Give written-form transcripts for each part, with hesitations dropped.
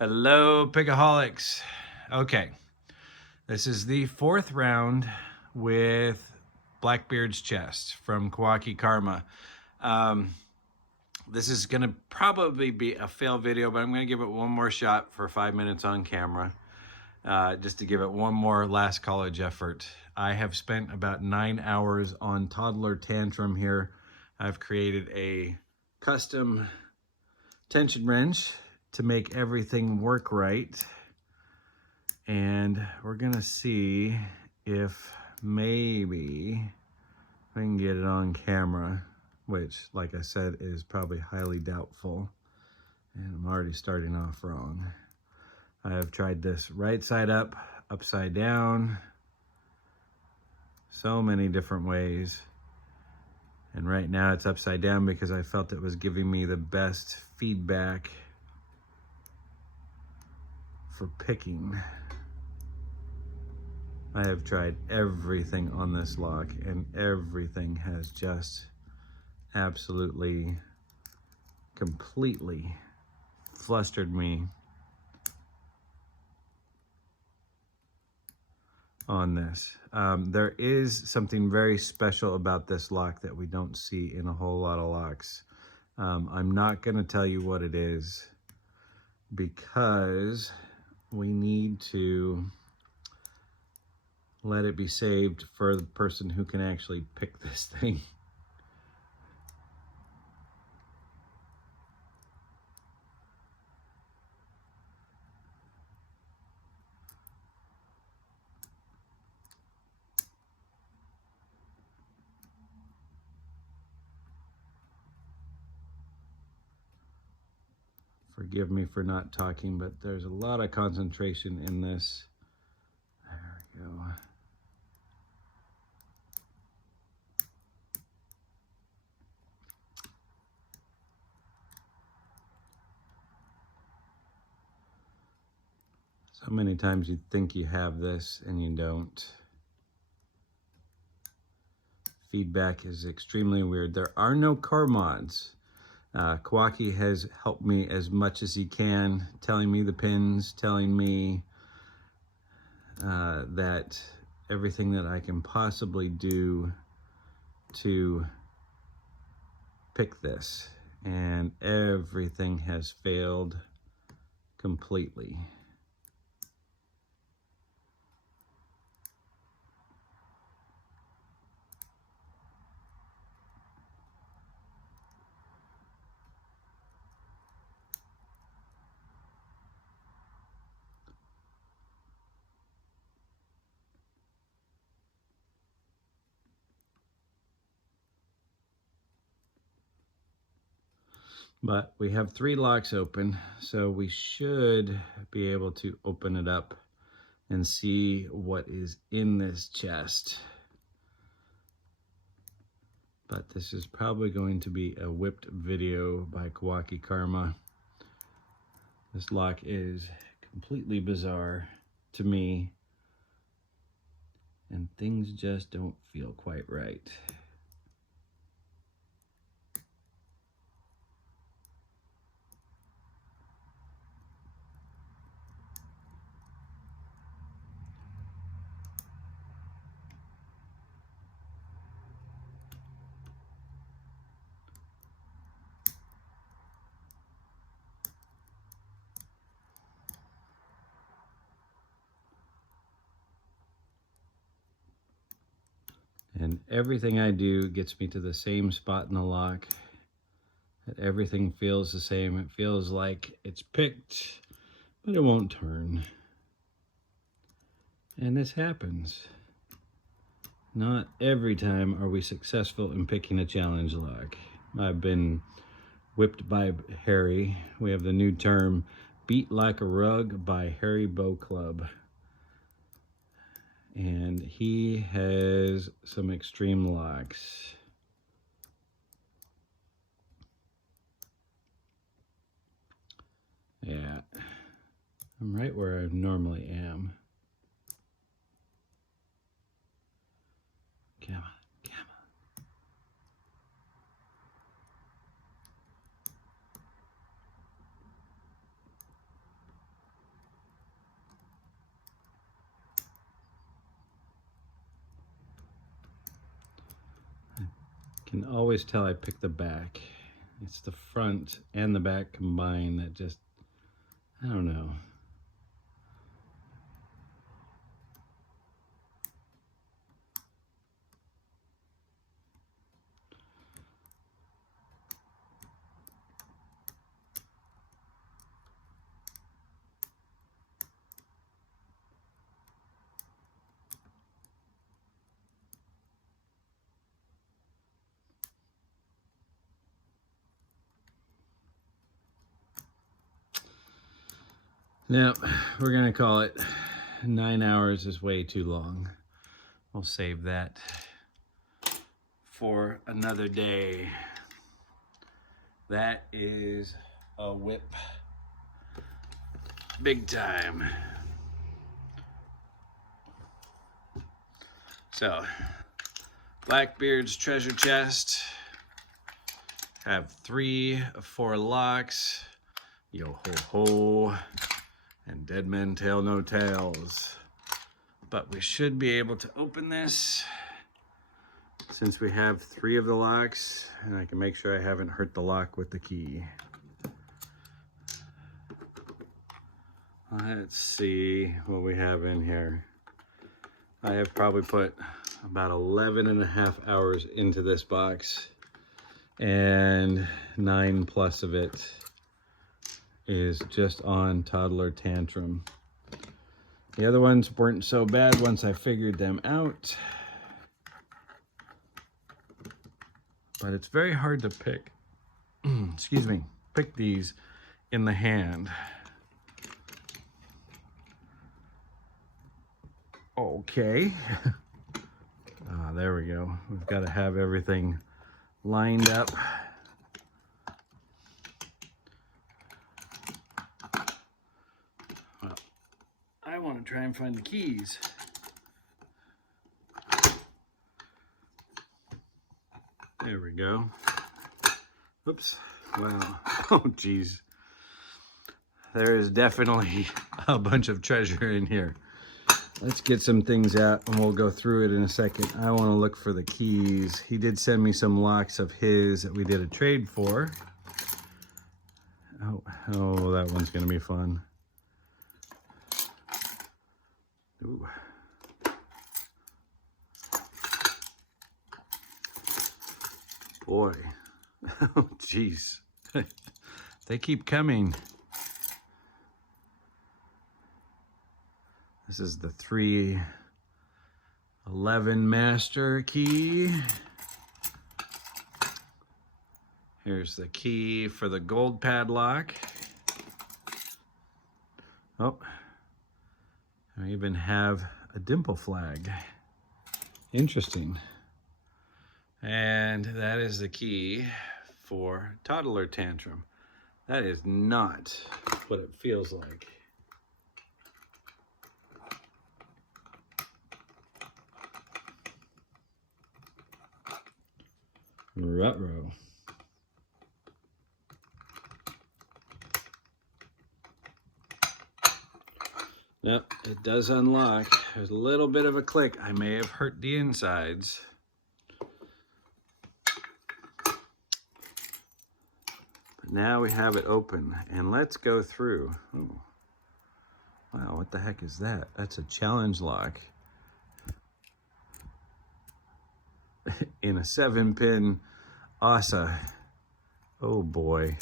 Hello, Pickaholics. Okay, this is the fourth round with Blackbeard's Chest from KawakiKarma. This is going to probably be a fail video, but I'm going to give it one more shot for 5 minutes on camera, just to give it one more last college effort. I have spent about 9 hours on Toddler Tantrum here. I've created a custom tension wrench to make everything work right. And we're gonna see if maybe I can get it on camera, which, like I said, is probably highly doubtful. And I'm already starting off wrong. I have tried this right side up, upside down, so many different ways. And right now it's upside down because I felt it was giving me the best feedback for picking. I have tried everything on this lock and everything has just absolutely, completely flustered me on this. There is something very special about this lock that we don't see in a whole lot of locks. I'm not going to tell you what it is because we need to let it be saved for the person who can actually pick this thing. Forgive me for not talking, but there's a lot of concentration in this. There we go. So many times you think you have this and you don't. Feedback is extremely weird. There are no car mods. Kawaki has helped me as much as he can, telling me the pins, telling me that everything that I can possibly do to pick this, and everything has failed completely. But we have 3 locks open, so we should be able to open it up and see what is in this chest. But this is probably going to be a whipped video by KawakiKarma. This lock is completely bizarre to me, and things just don't feel quite right. And everything I do gets me to the same spot in the lock. That everything feels the same. It feels like it's picked, but it won't turn. And this happens. Not every time are we successful in picking a challenge lock. I've been whipped by Harry. We have the new term, beat like a rug by Harry Bow Club. And he has some extreme locks. Yeah, I'm right where I normally am. Come on, come on. can always tell I picked the back. It's the front and the back combined that just, I don't know. Now, we're gonna call it 9 hours is way too long. We'll save that for another day. That is a whip. Big time. So, Blackbeard's treasure chest. Have 3 of 4 locks. Yo ho ho. And dead men tell no tales. But we should be able to open this since we have 3 of the locks, and I can make sure I haven't hurt the lock with the key. Let's see what we have in here. I have probably put about 11.5 hours into this box, and 9+ of it is just on Toddler Tantrum. The other ones weren't so bad once I figured them out, but it's very hard to pick, excuse me, pick these in the hand. Okay. There we go. We've got to have everything lined up. Well, I want to try and find the keys. There we go. Oops. Wow. Oh, geez. There is definitely a bunch of treasure in here. Let's get some things out and we'll go through it in a second. I want to look for the keys. He did send me some locks of his that we did a trade for. Oh, that one's going to be fun. Ooh. Boy. Oh, jeez. They keep coming. This is the 311 master key. Here's the key for the gold padlock. Oh, I even have a dimple flag. Interesting. And that is the key for Toddler Tantrum. That is not what it feels like. Ruh-roh. Yep, it does unlock. There's a little bit of a click. I may have hurt the insides. But now we have it open, and let's go through. Ooh. Wow, what the heck is that? That's a challenge lock. In a 7-pin ASA. Oh boy.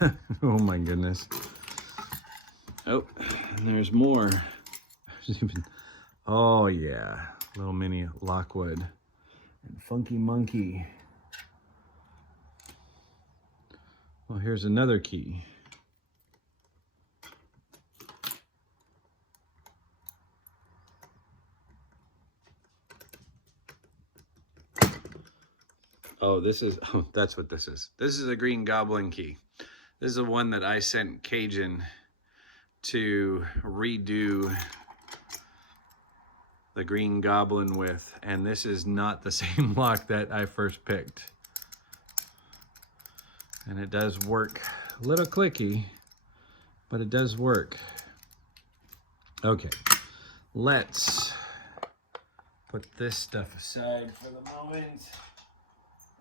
Oh my goodness. Oh, and there's more. There's even, oh yeah, little mini Lockwood and Funky Monkey. Well, here's another key. Oh, this is, oh, that's what this is. This is a Green Goblin key. This is the one that I sent Cajun to redo the Green Goblin with, and this is not the same lock that I first picked. And it does work. A little clicky, but it does work. Okay, let's put this stuff aside for the moment.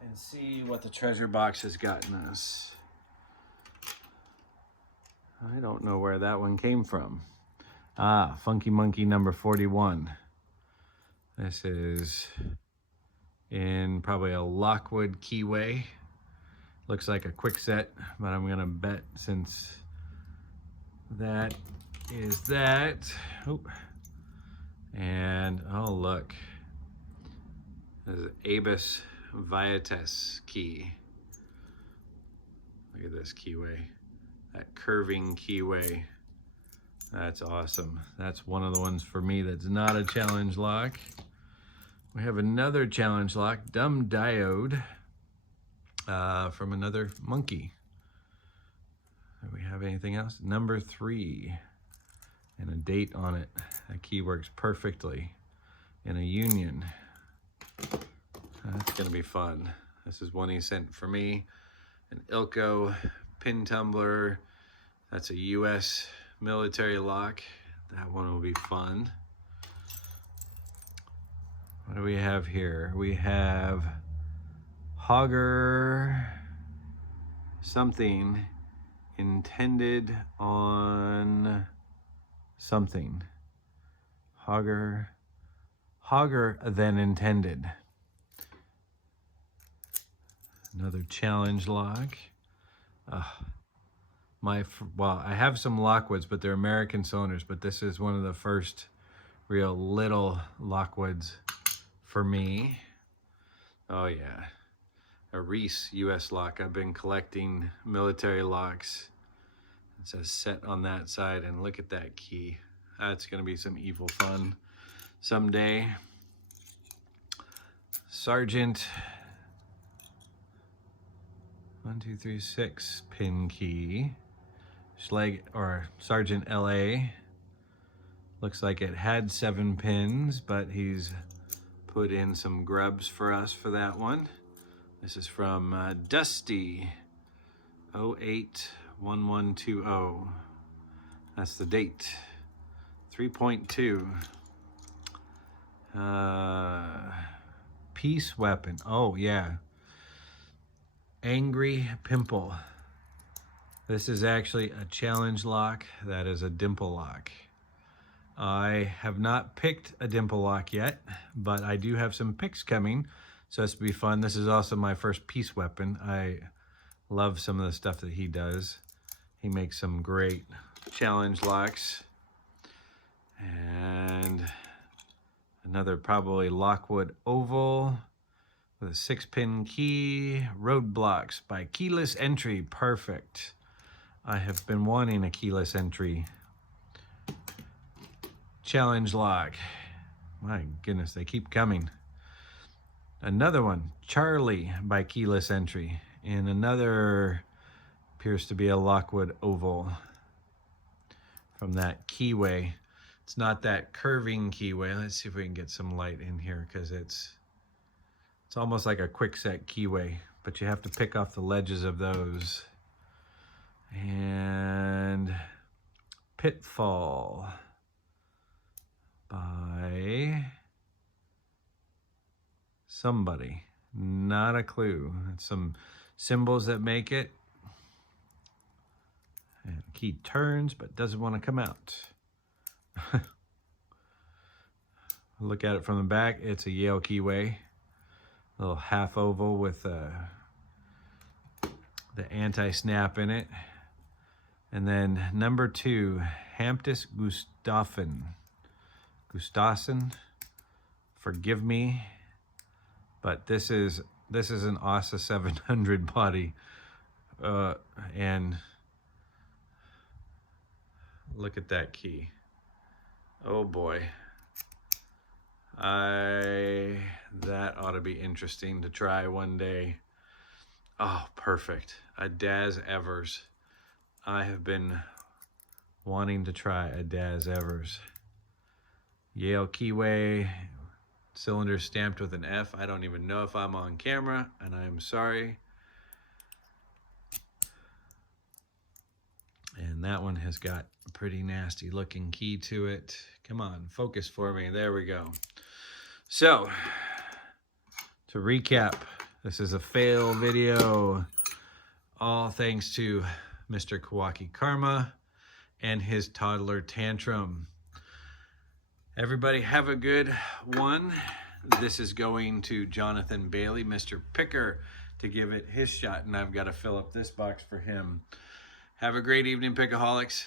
and see what the treasure box has gotten us. I don't know where that one came from. Ah, Funky Monkey number 41. This is in probably a Lockwood keyway. Looks like a quick set, but I'm gonna bet since that is that. Oh. And oh look, there's an Abus Viates key. Look at this keyway, that curving keyway. That's awesome. That's one of the ones for me that's not a challenge lock. We have another challenge lock, Dumb Diode, from another monkey. Do we have anything else? Number 3, and a date on it. That key works perfectly in a union. That's gonna be fun. This is one he sent for me. An Ilko pin tumbler. That's a US military lock. That one will be fun. What do we have here? We have Hogger something intended on something. Hogger than intended. Another challenge lock. Well, I have some Lockwoods, but they're American cylinders, but this is one of the first real little Lockwoods for me. Oh yeah, a Reese US lock. I've been collecting military locks. It says set on that side, and look at that key. That's gonna be some evil fun someday. Sergeant 1, 2, 3, 6 pin key. Schleg or Sergeant LA. Looks like it had 7 pins, but he's put in some grubs for us for that one. This is from Dusty 081120. That's the date. 3.2. Peace weapon. Oh yeah. Angry Pimple. This is actually a challenge lock. That is a dimple lock. I have not picked a dimple lock yet, but I do have some picks coming, so this will be fun. This is also my first peace weapon. I love some of the stuff that he does. He makes some great challenge locks. And another probably Lockwood oval with a 6-pin key. Roadblocks by Keyless Entry. Perfect. I have been wanting a keyless entry challenge lock. My goodness, they keep coming. Another one, Charlie by Keyless Entry, and another appears to be a Lockwood oval from that keyway. It's not that curving keyway. Let's see if we can get some light in here, because it's almost like a quick set keyway, but you have to pick off the ledges of those. And Pitfall by somebody, not a clue. It's some symbols that make it. And key turns, but doesn't want to come out. Look at it from the back. It's a Yale keyway. A little half oval with the anti-snap in it. And then number 2, Hamptus Gustafsson. Forgive me, but this is an ASA 700 body, and look at that key. Oh boy, that ought to be interesting to try one day. Oh, perfect. A Daz Evers. I have been wanting to try a Daz Evers. Yale keyway, cylinder stamped with an F. I don't even know if I'm on camera, and I'm sorry. And that one has got a pretty nasty looking key to it. Come on, focus for me. There we go. So, to recap, This is a fail video. All thanks to Mr. KawakiKarma and his toddler Tantrum. Everybody have a good one. This is going to Jonathan Bailey, Mr. Picker, to give it his shot, and I've got to fill up this box for him. Have a great evening, Pickaholics.